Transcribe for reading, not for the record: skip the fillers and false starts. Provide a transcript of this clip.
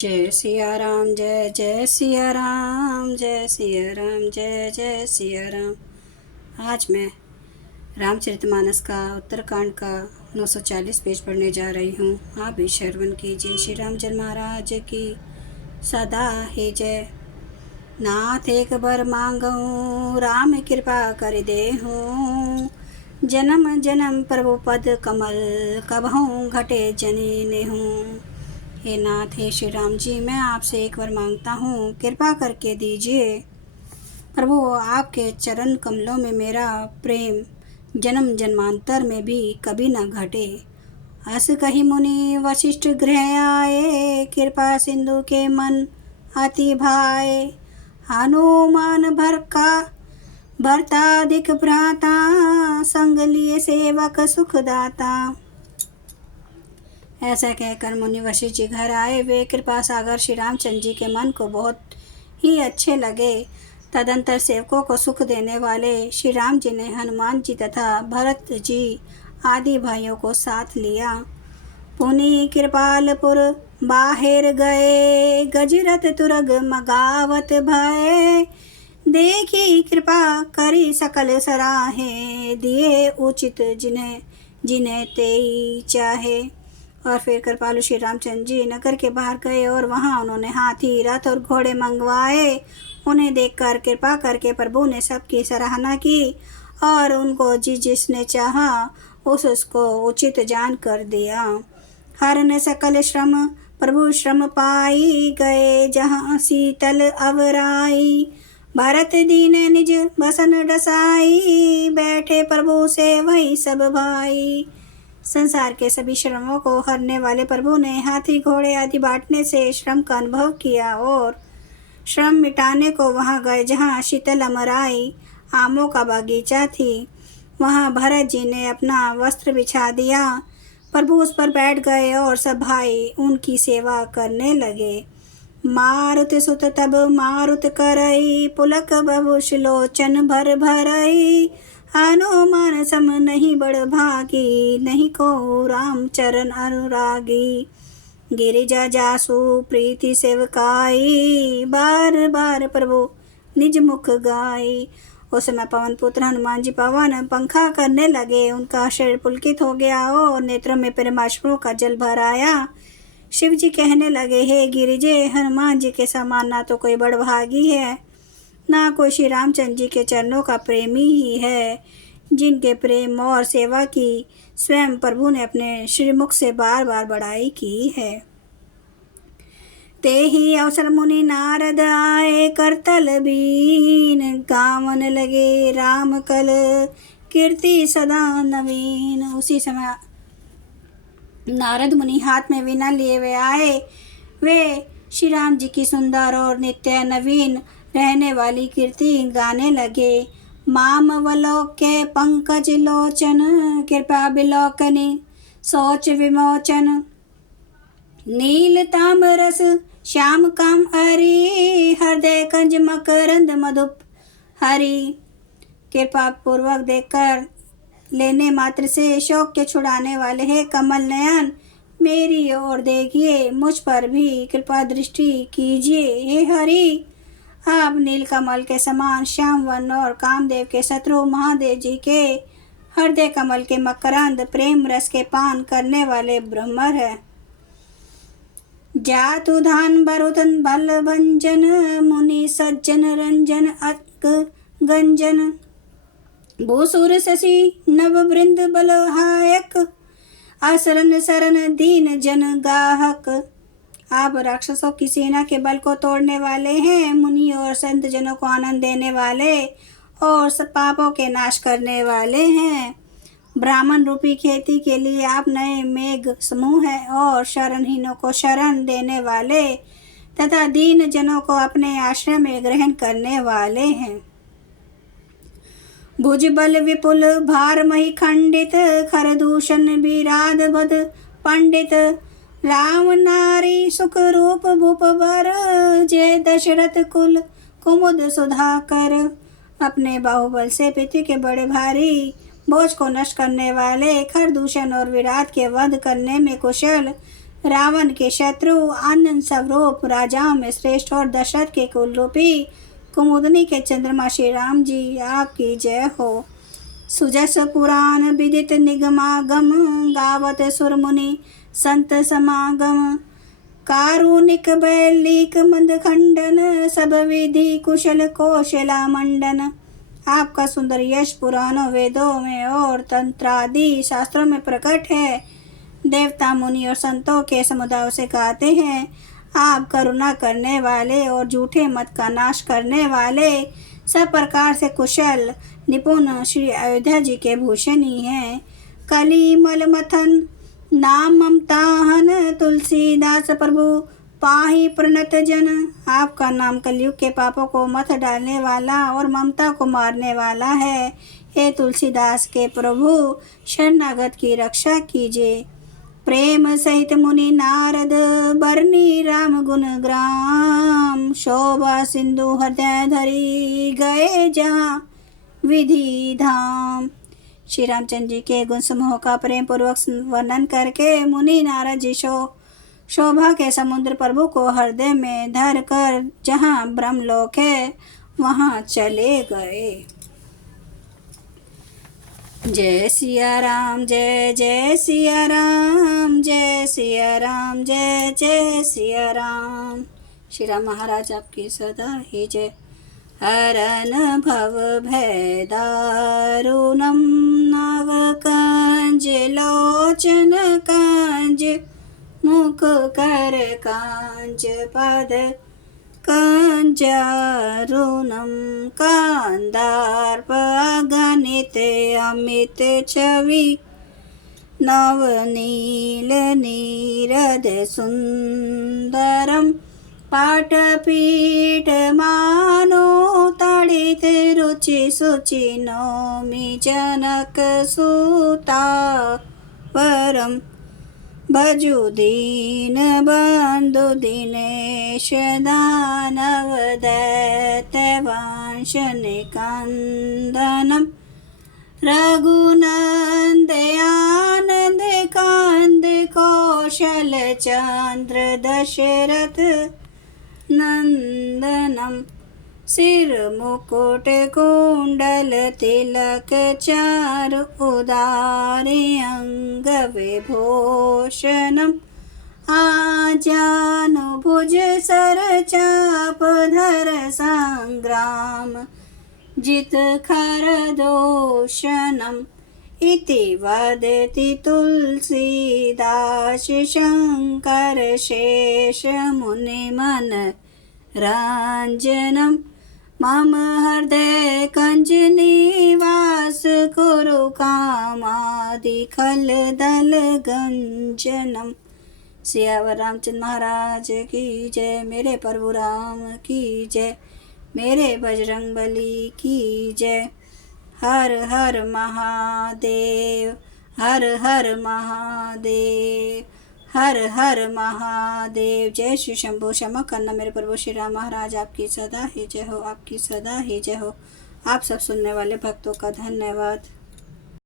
जय सिया राम, जय जय सिया राम, जय सिया राम, जय जय सिया राम। आज मैं रामचरितमानस का उत्तरकांड का 940 पेज पढ़ने जा रही हूँ। आप भी श्रवण कीजिए। श्री रामचंद्र महाराज की सदा ही जय। नाथ एक बर मांगूं, राम कृपा कर देहूँ। जन्म जन्म प्रभु पद कमल, कबहूँ घटे जनी नेहूँ। हे नाथ, हे श्री राम जी, मैं आपसे एक बार मांगता हूँ, कृपा करके दीजिए। प्रभु, आपके चरण कमलों में मेरा प्रेम जन्म जन्मांतर में भी कभी न घटे। अस कही मुनि वशिष्ठ गृह आए, कृपा सिंधु के मन अति भाए। हनुमान भरताधिक भ्राता, संग लिए सेवक सुखदाता। ऐसा कहकर मुनि वशिष्ठ जी घर आए। वे कृपा सागर श्री रामचंद्र जी के मन को बहुत ही अच्छे लगे। तदंतर सेवकों को सुख देने वाले श्री राम जी ने हनुमान जी तथा भरत जी आदि भाइयों को साथ लिया। पुनि कृपालपुर बाहिर गए, गजरत तुरग मगावत भय। देखी कृपा करी सकल सराहे, दिए उचित जिन्हें जिन्हें तेई चाहे। और फिर कृपालु श्री रामचंद्र जी नगर के बाहर गए और वहां उन्होंने हाथी, रथ और घोड़े मंगवाए। उन्हें देखकर कृपा करके प्रभु ने सबकी सराहना की और उनको जिसने चाहा उसको उचित जान कर दिया। हरन सकल श्रम प्रभु श्रम पाई, गए जहाँ शीतल अवराई। भरत दीन निज बसन डसाई, बैठे प्रभु से वही सब भाई। संसार के सभी श्रमों को हरने वाले प्रभु ने हाथी घोड़े आदि बांटने से श्रम का अनुभव किया और श्रम मिटाने को वहां गए जहां शीतल अमराई आमों का बागीचा थी। वहां भरत जी ने अपना वस्त्र बिछा दिया। प्रभु उस पर बैठ गए और सब भाई उनकी सेवा करने लगे। मारुत सुत तब मारुत करई, पुलक बबुश लोचन भर भरई। हनुमान सम नहीं बड़ भागी, नहीं को राम चरण अनुरागी। गिरिजा जासु प्रीति सेवकाई, बार बार प्रभु निज मुख गाई। उस समय पवन पुत्र हनुमान जी पवन पंखा करने लगे। उनका शरीर पुलकित हो गया और नेत्रों में प्रेमाश्रुओं का जल भर आया। शिव जी कहने लगे, हे गिरिजे, हनुमान जी के समान ना तो कोई बड़भागी है, ना कोई श्री रामचंद्र जी के चरणों का प्रेमी ही है, जिनके प्रेम और सेवा की स्वयं प्रभु ने अपने श्रीमुख से बार बार बड़ाई की है। ते ही अवसर मुनि नारद आए, करतल बीन गावन लगे राम कल, कीर्ति सदा नवीन। उसी समय नारद मुनि हाथ में वीणा लिए हुए आए। वे श्री राम जी की सुंदर और नित्य नवीन रहने वाली कीर्ति गाने लगे। माम वलोक्य पंकज लोचन, कृपा बिलोकनी सोच विमोचन। नील ताम्रस श्याम काम हरि, हृदय कंज मकरंद मधुप हरि। कृपा पूर्वक देखकर लेने मात्र से शौक के छुड़ाने वाले हैं कमल नयन, मेरी ओर देखिए, मुझ पर भी कृपा दृष्टि कीजिए। हे हरि, आप नीलकमल के समान श्याम वर्ण और कामदेव के शत्रु महादेव जी के हृदय कमल के मकरंद प्रेम रस के पान करने वाले ब्रह्मर है। जातु धान बरुतन बल भंजन, मुनि सज्जन रंजन अक गंजन। भूसुर शशि नव वृंद बलहायक, असरन सरन दीन जन गाहक। आप राक्षसों की सेना के बल को तोड़ने वाले हैं, मुनि और संत जनों को आनंद देने वाले और सब पापों के नाश करने वाले हैं। ब्राह्मण रूपी खेती के लिए आप नए मेघ समूह हैं और शरणहीनों को शरण देने वाले तथा दीन जनों को अपने आश्रय में ग्रहण करने वाले हैं। भुज बल विपुल भार मही खंडित, खरदूषण विराध बद पंडित। राम नारी सुख रूप भूप बर, जय दशरथ कुल कुमुद सुधाकर। अपने बाहुबल से पृथ्वी के बड़े भारी बोझ को नष्ट करने वाले, खरदूषण और विराट के वध करने में कुशल, रावण के शत्रु, आनंद स्वरूप, राजाओं में श्रेष्ठ और दशरथ के कुल रूपी कुमुदनी के चंद्रमा श्री राम जी आपकी जय हो। सुजस पुराण विदित निगमागम, गावत सुर मुनि संत समागम। कारुणिक बैलिक मंद खंडन, सब विधि कुशल कौशला मंडन। आपका सुंदर यश पुराणों, वेदों में और तंत्रादि शास्त्रों में प्रकट है। देवता, मुनि और संतों के समुदायों से कहते हैं, आप करुणा करने वाले और झूठे मत का नाश करने वाले, सब प्रकार से कुशल निपुण श्री अयोध्या जी के भूषण ही हैं। कली मल मथन नाम ममता हन, तुलसीदास प्रभु पाहि प्रणत जन। आपका नाम कलयुग के पापों को मथ डालने वाला और ममता को मारने वाला है। हे तुलसीदास के प्रभु, शरणागत की रक्षा कीजिए। प्रेम सहित मुनि नारद, बरनी राम गुण ग्राम। शोभा सिंधु हृदय धरी, गए जहाँ विधि धाम। श्री रामचंद्र जी के गुण समूह का प्रेम पूर्वक वर्णन करके मुनि नारद जी शोभा के समुद्र प्रभु को हृदय में धर कर जहाँ ब्रह्मलोक है वहाँ चले गए। जय सिया राम, जय जय सिया राम, जय सिया राम, जय जय सिया राम। श्री राम महाराज आपकी सदा ही जय। हरन भव भय दारुणम, नव कंज लोचन कंज, मुख कर कांज पद कंजारुणम। कांदार्प अगणित अमित छवि, नवनील नीरद सुंदरम। पाटपीठ मानो तड़ित रुचि सुचि, नौमि जनक सुता परम। भजु दीन बंधु दिनेश, दानव दैत्य वंश निकंदनम। रघुनंद आनंद कांद, कौशल चंद्र दशरथ नंदनम। सिर मुकुट कुंडल तिलक, चार उदारी अंग विभूषणम। आजानु भुज सर चाप धर, संग्राम जित खर दोषणम। इति वदति तुलसीदास, शंकर शेष मुनि मन रंजनम। मम हृदय कंज निवास, कुरु कामादि खल दल गंजनम। सियावर रामचंद्र महाराज की जय। मेरे प्रभु राम की जय। मेरे बजरंग बली की जय। हर हर महादेव, हर हर महादेव, हर हर महादेव। जय श्री शंभु। क्षमा करना मेरे प्रभु श्री राम महाराज, आपकी सदा ही जय हो, आपकी सदा ही जय हो। आप सब सुनने वाले भक्तों का धन्यवाद।